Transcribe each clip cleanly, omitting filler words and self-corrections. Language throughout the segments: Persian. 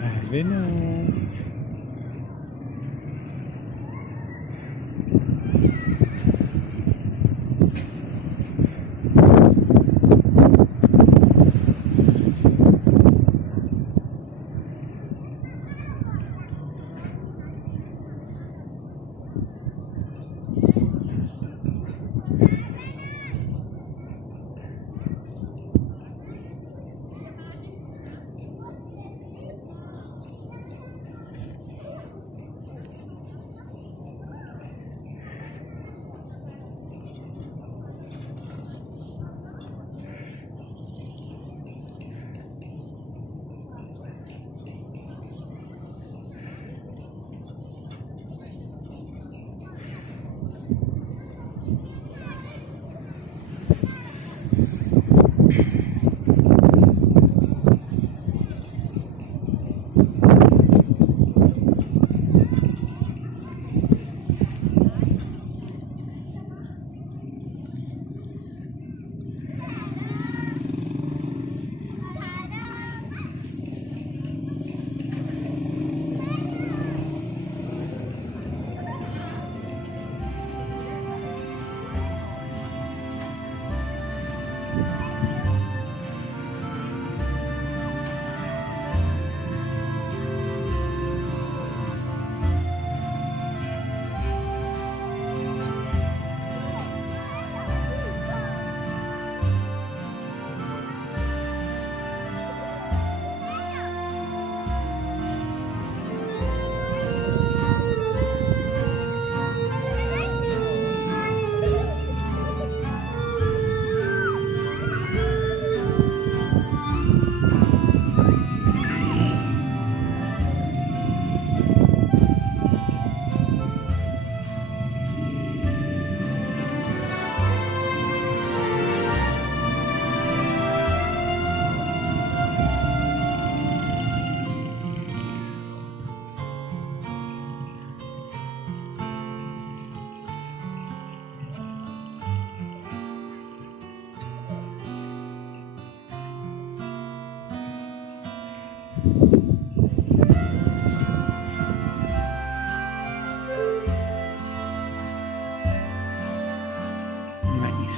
سرونوس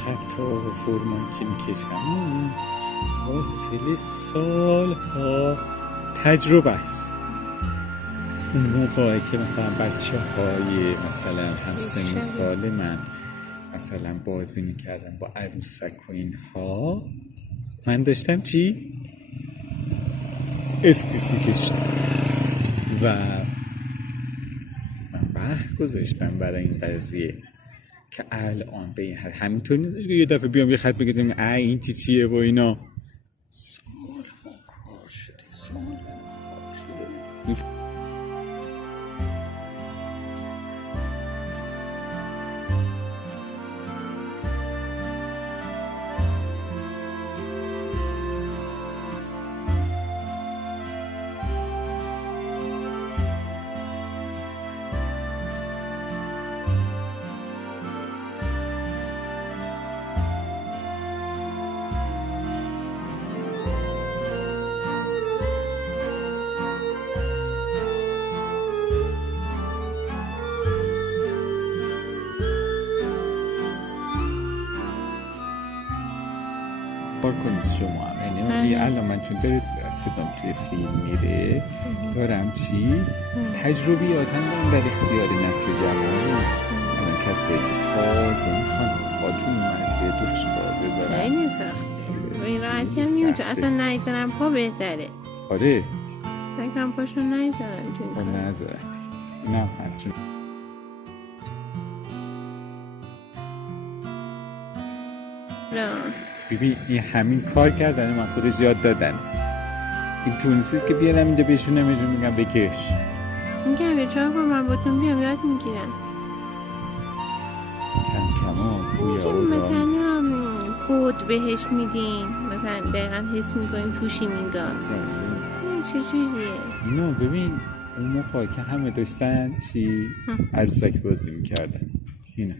خطا و فرمان که میکشم حاصل سالها تجربه است. اون موقعی که مثلا بچه های مثلا همسن و سال من مثلا بازی میکردن با عروسک و اینها، من داشتم چی؟ اسکیس میکشتم و من وقت گذاشتم برای این قضیه که الان به این حد همینطور نیست که یه دفعه بیام یه خط بگیرم این چیه و اینا. سالها کار شده. با کنید شما هم یعنی الان من چون دارید صدام توی فیلم میره دارم چی؟ تجربیاتم دارم در اختیار نسل جوان. الان کسایی که تازه میخوان خاتون مسیر دوش بار بذارن خیلی سخت و این راحتی هم نمیتون اصلا نایزنم پا بهتره. آره نکم پاشون نایزنم پا نذارن این هم هست چون ببین این همین کار کردن من خودش یاد دادن. این تونسی که بیارم اینجا بهشون میگم بکش میگم به 4 بار من باتون بیام یاد میگیرم کم کم که مثلا بود بهش میدین مثلا دقیقا حس میکنیم توشی میگم نه چه جوریه. نه ببین اون موقع که همه داشتن چی عروسک بازی میکردن اینه.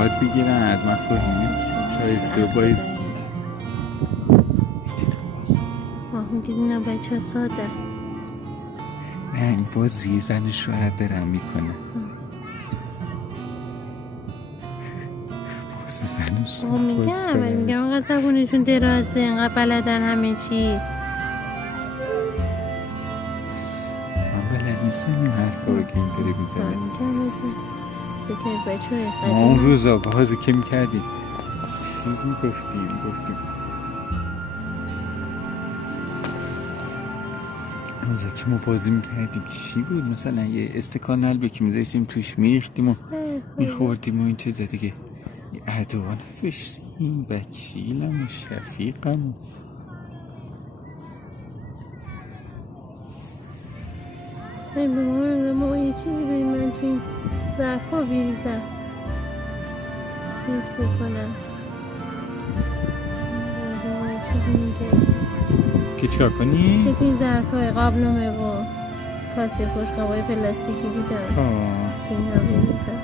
یاد بگیرن از مفاهیم شایسته و باعث. دیدی اینا بچه ها ساده. نه این بازی زن شوهر دارن میکنه. بازی زن شوهر میگم آقا زبونشون درازه، اینقدر بلدن همه چیز. من بلد نیستم این حرفا رو که این داره میزنه. ما اون روزا بازی که میکردیم چیز میگفتیم روزا که ما بازی میکردیم چی بود؟ مثلا یه استکان البکی میذاشتیم توش میریختیم و میخوردیم و این چیزا دیگه. ادوان نداشتیم، وکیلم و شفیقم. ای ما یه چیزی بریم من تو این ظرفا بریزم چیز بکنم. یه چیزی میگشت که چکار کنی؟ که تو این ظرفای قابلمه و کاسه بشقابای پلاستیکی بودن که این ها بریزم.